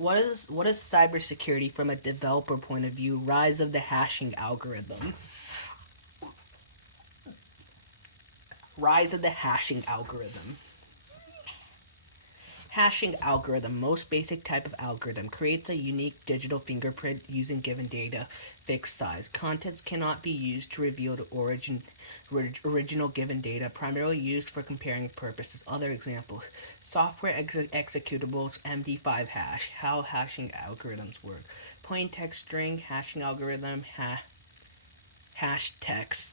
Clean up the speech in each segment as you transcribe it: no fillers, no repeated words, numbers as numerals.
What is cybersecurity from a developer point of view? Rise of the hashing algorithm. Rise of the hashing algorithm. Hashing algorithm, most basic type of algorithm, creates a unique digital fingerprint using given data, fixed size. Contents cannot be used to reveal the original given data, primarily used for comparing purposes. Other examples: software executables, MD5 hash. How hashing algorithms work: plain text string hashing algorithm, hash text.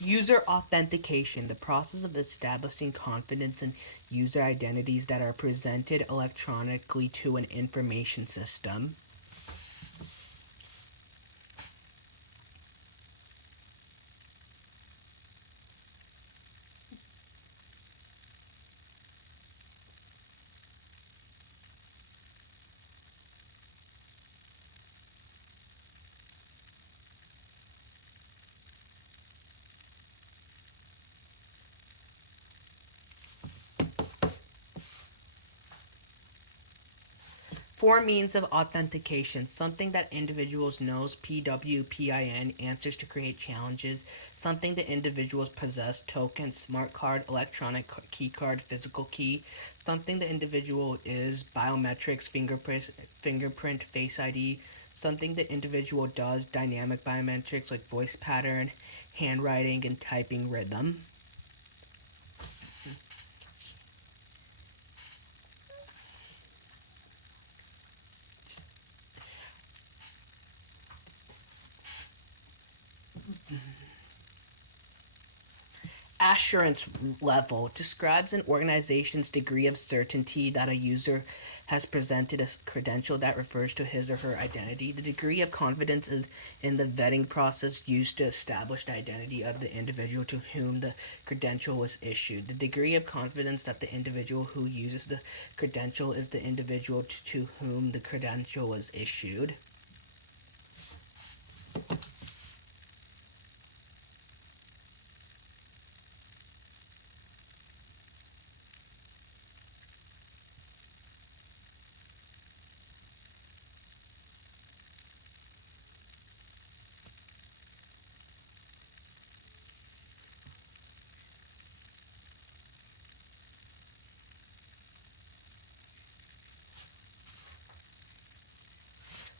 User authentication, the process of establishing confidence in user identities that are presented electronically to an information system. Four means of authentication: something that individuals knows, PWPIN, answers to create challenges, something the individuals possess, token, smart card, electronic key card, physical key, something the individual is, biometrics, fingerprint, face ID, something the individual does, dynamic biometrics like voice pattern, handwriting, and typing rhythm. Assurance level describes an organization's degree of certainty that a user has presented a credential that refers to his or her identity. The degree of confidence is in the vetting process used to establish the identity of the individual to whom the credential was issued. The degree of confidence that the individual who uses the credential is the individual to whom the credential was issued.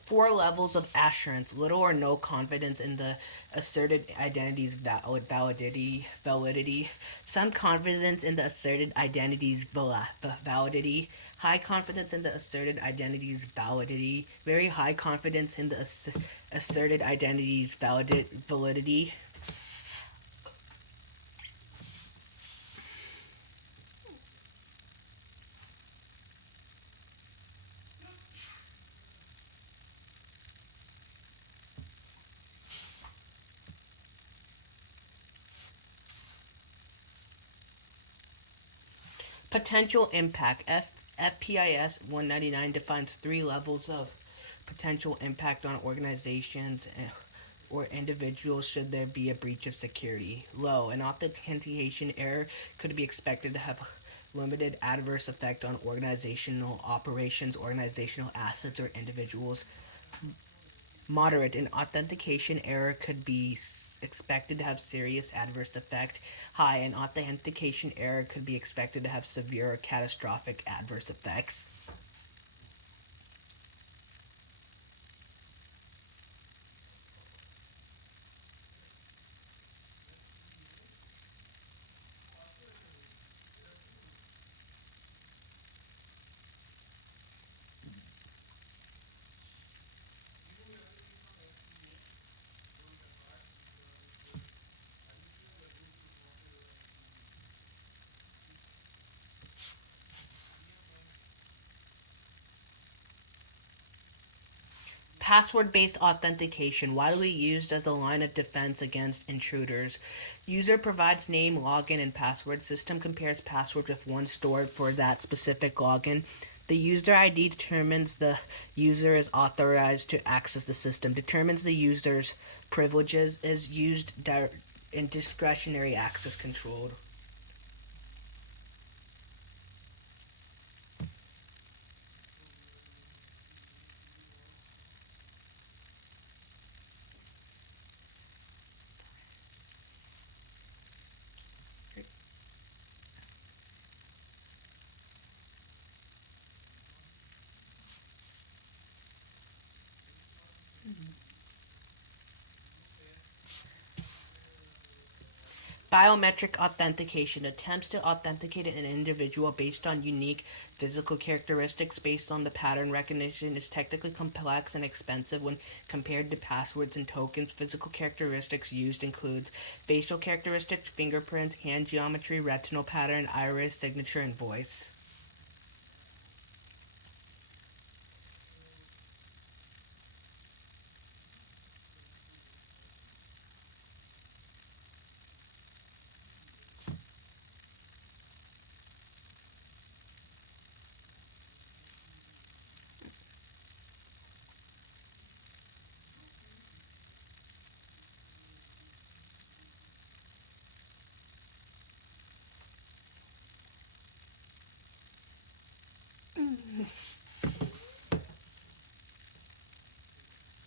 Four levels of assurance: little or no confidence in the asserted identity's validity, some confidence in the asserted identity's validity, high confidence in the asserted identity's validity, very high confidence in the asserted identity's validity. Potential impact. FPIS 199 defines three levels of potential impact on organizations or individuals should there be a breach of security. Low, an authentication error could be expected to have limited adverse effect on organizational operations, organizational assets, or individuals. Moderate, an authentication error could be expected to have serious adverse effect. High, an authentication error could be expected to have severe or catastrophic adverse effects. Password-based authentication, widely used as a line of defense against intruders. User provides name, login, and password. System compares password with one stored for that specific login. The user ID determines the user is authorized to access the system, determines the user's privileges, is used in discretionary access controlled. Biometric authentication attempts to authenticate an individual based on unique physical characteristics based on the pattern recognition is technically complex and expensive when compared to passwords and tokens. Physical characteristics used includes facial characteristics, fingerprints, hand geometry, retinal pattern, iris, signature, and voice.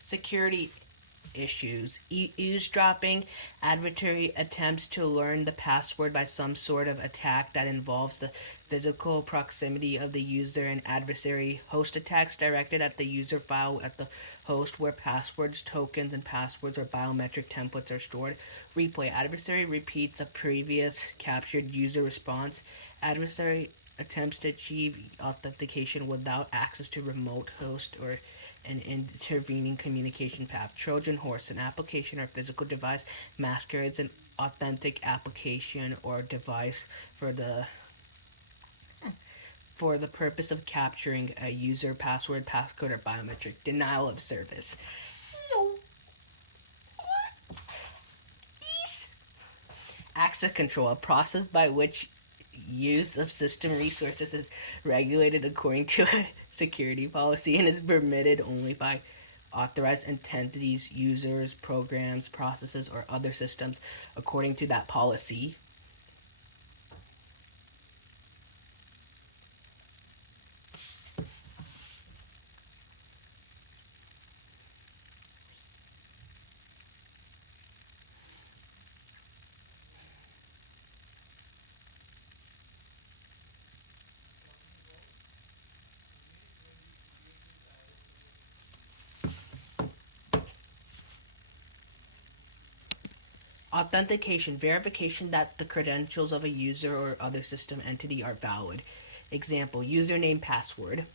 Security issues. Eavesdropping, adversary attempts to learn the password by some sort of attack that involves the physical proximity of the user, and adversary host attacks directed at the user file at the host where passwords, tokens, and passwords or biometric templates are stored. Replay. Adversary repeats a previous captured user response. Adversary attempts to achieve authentication without access to remote host or an intervening communication path. Trojan horse, an application or physical device masquerades an authentic application or device for the purpose of capturing a user password, passcode, or biometric. Denial of service. Access control, a process by which use of system resources is regulated according to a security policy and is permitted only by authorized entities, users, programs, processes, or other systems according to that policy. Authentication, verification that the credentials of a user or other system entity are valid. Example, username, password.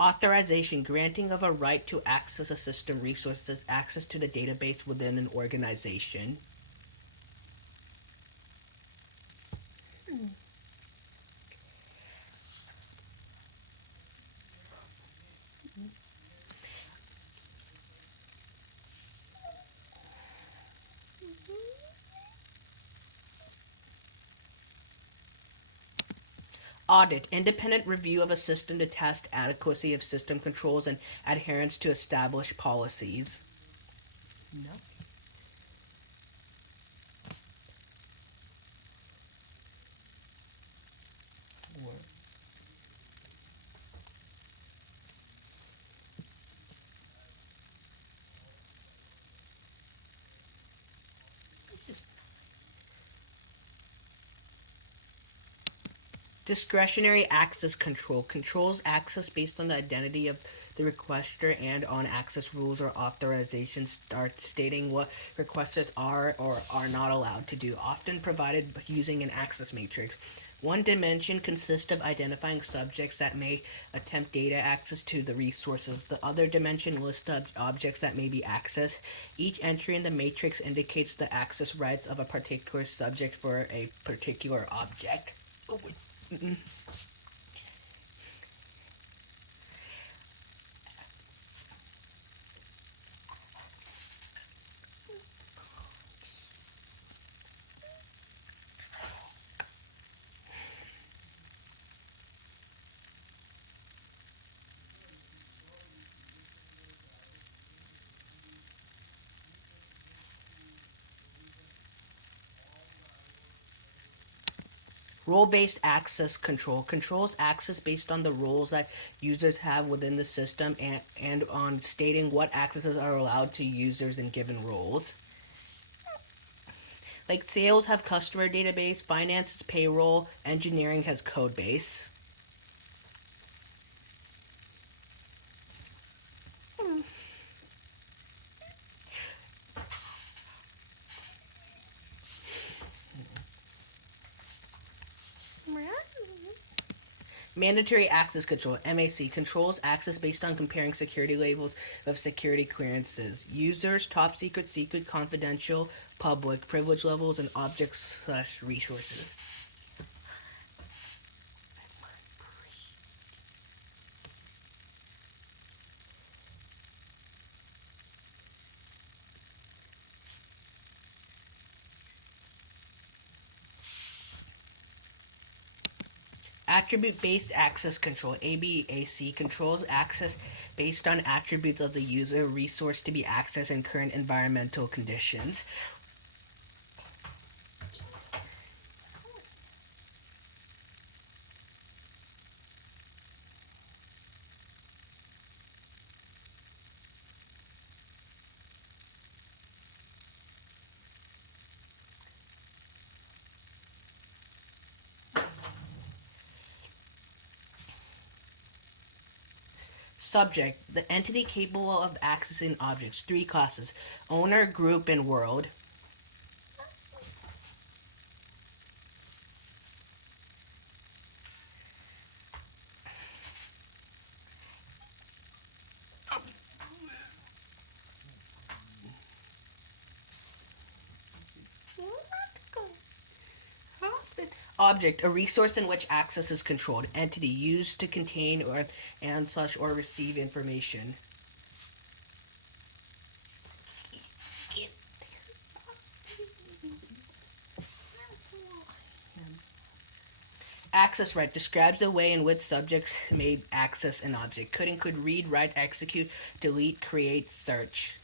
Authorization, granting of a right to access a system resources, access to the database within an organization. Audit, independent review of a system to test adequacy of system controls and adherence to established policies. No. Discretionary access control controls access based on the identity of the requester and on access rules or authorizations stating what requesters are or are not allowed to do, often provided using an access matrix. One dimension consists of identifying subjects that may attempt data access to the resources. The other dimension lists objects that may be accessed. Each entry in the matrix indicates the access rights of a particular subject for a particular object. Role-based access control controls access based on the roles that users have within the system and on stating what accesses are allowed to users in given roles. Like sales have customer database, finance is payroll, engineering has code base. Mandatory access control, MAC, controls access based on comparing security labels of security clearances. Users, top secret, secret, confidential, public, privilege levels, and objects/resources. Attribute-based access control, ABAC, controls access based on attributes of the user resource to be accessed in current environmental conditions. Subject, the entity capable of accessing objects. 3 classes: owner, group, and world. Object, a resource in which access is controlled. Entity, used to contain or receive information. Access right describes the way in which subjects may access an object. Could include read, write, execute, delete, create, search.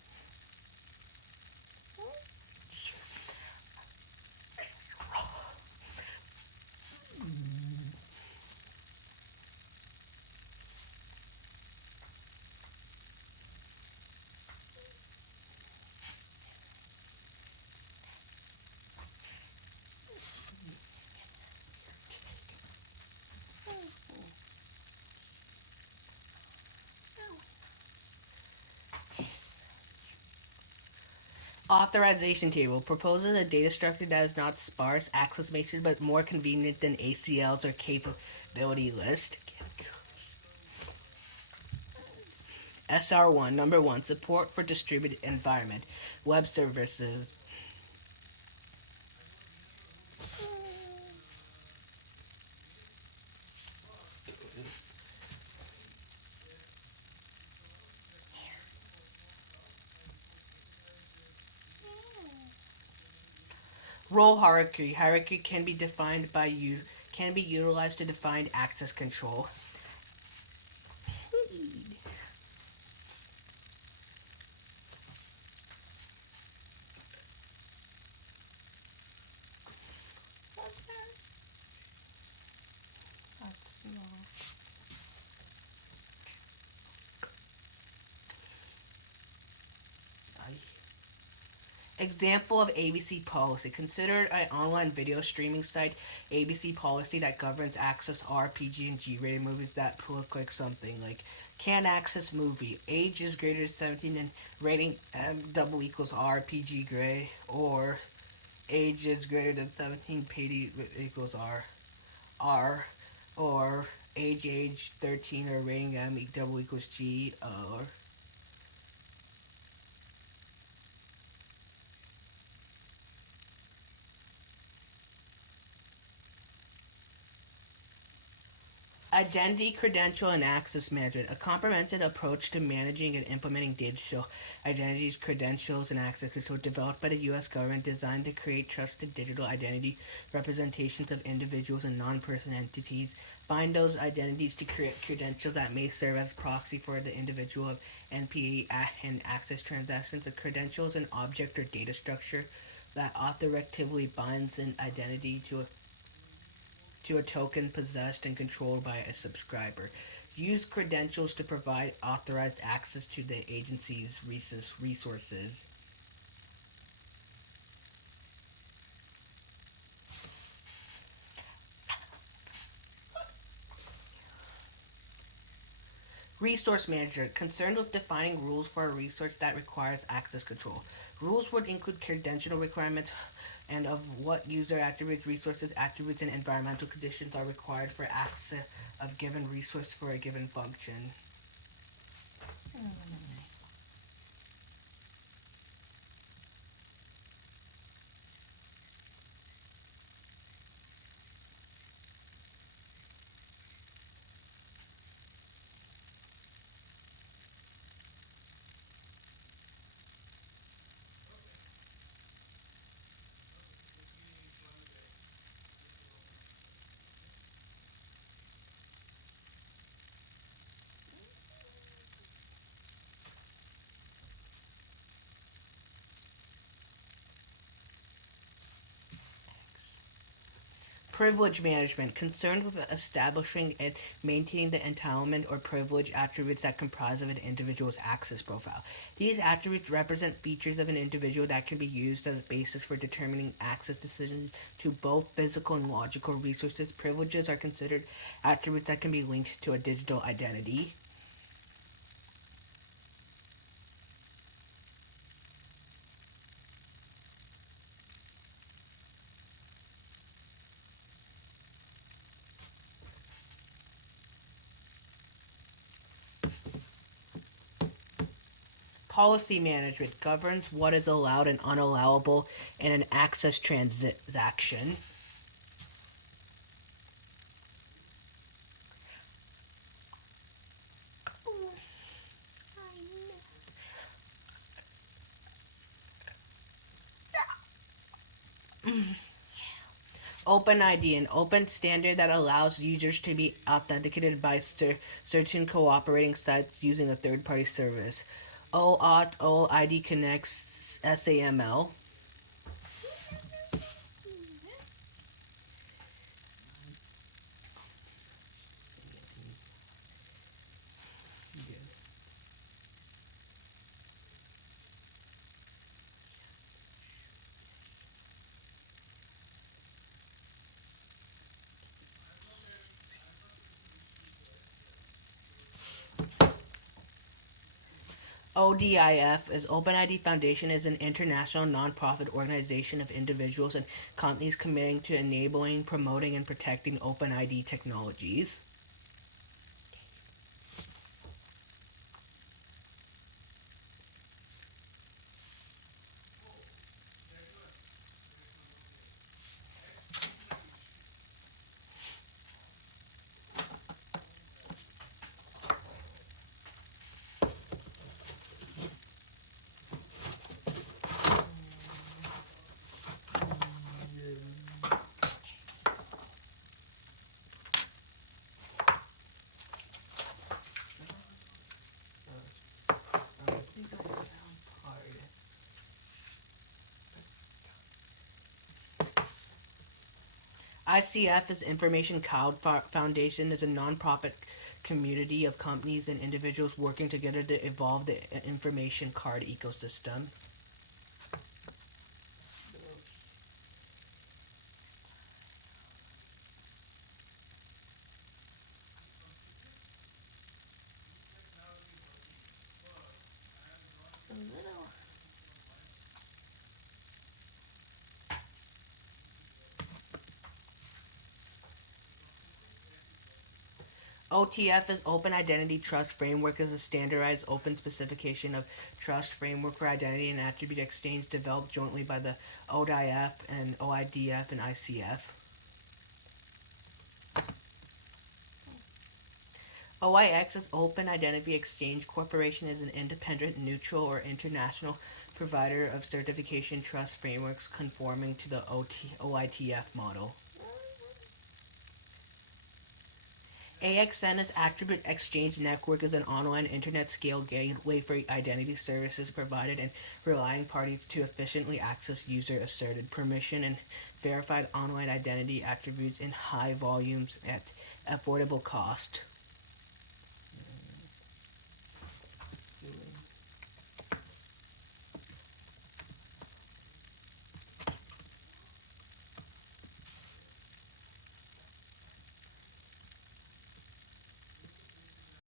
Authorization table proposes a data structure that is not sparse, access matrix, but more convenient than ACLs or capability list. SR1, number 1, support for distributed environment, web services. Role hierarchy. Hierarchy can be defined by can be utilized to define access control. Example of ABC policy. Consider an online video streaming site, ABC policy, that governs access RPG and G-rated movies that look like something like can access movie. Age is greater than 17 and rating double equals RPG gray, or age is greater than 17, PD equals R. R, or age 13, or rating M double equals G, or identity, credential, and access management, a comprehensive approach to managing and implementing digital identities, credentials, and access control developed by the U.S. government designed to create trusted digital identity representations of individuals and non-person entities. Bind those identities to create credentials that may serve as proxy for the individual of NPA and access transactions. A credential is an object or data structure that authoritatively binds an identity to a token possessed and controlled by a subscriber. Use credentials to provide authorized access to the agency's resources. Resource manager, concerned with defining rules for a resource that requires access control. Rules would include credential requirements and of what user attributes, resources, attributes, and environmental conditions are required for access of given resource for a given function. Privilege management, concerned with establishing and maintaining the entitlement or privilege attributes that comprise of an individual's access profile. These attributes represent features of an individual that can be used as a basis for determining access decisions to both physical and logical resources. Privileges are considered attributes that can be linked to a digital identity. Policy management governs what is allowed and unallowable in an access transaction. OpenID, an open standard that allows users to be authenticated by certain cooperating sites using a third-party service. OAuth, OID connects SAML. ODIF is OpenID Foundation is an international nonprofit organization of individuals and companies committing to enabling, promoting, and protecting OpenID technologies. ICF is Information Cloud Foundation is a nonprofit community of companies and individuals working together to evolve the information card ecosystem. OTF is Open Identity Trust Framework is a standardized open specification of trust framework for identity and attribute exchange developed jointly by the OIF and OIDF and ICF. OIX's Open Identity Exchange Corporation is an independent, neutral, or international provider of certification trust frameworks conforming to the OITF model. AXN's Attribute Exchange Network is an online internet-scale gateway for identity services provided and relying parties to efficiently access user-asserted permission and verified online identity attributes in high volumes at affordable cost.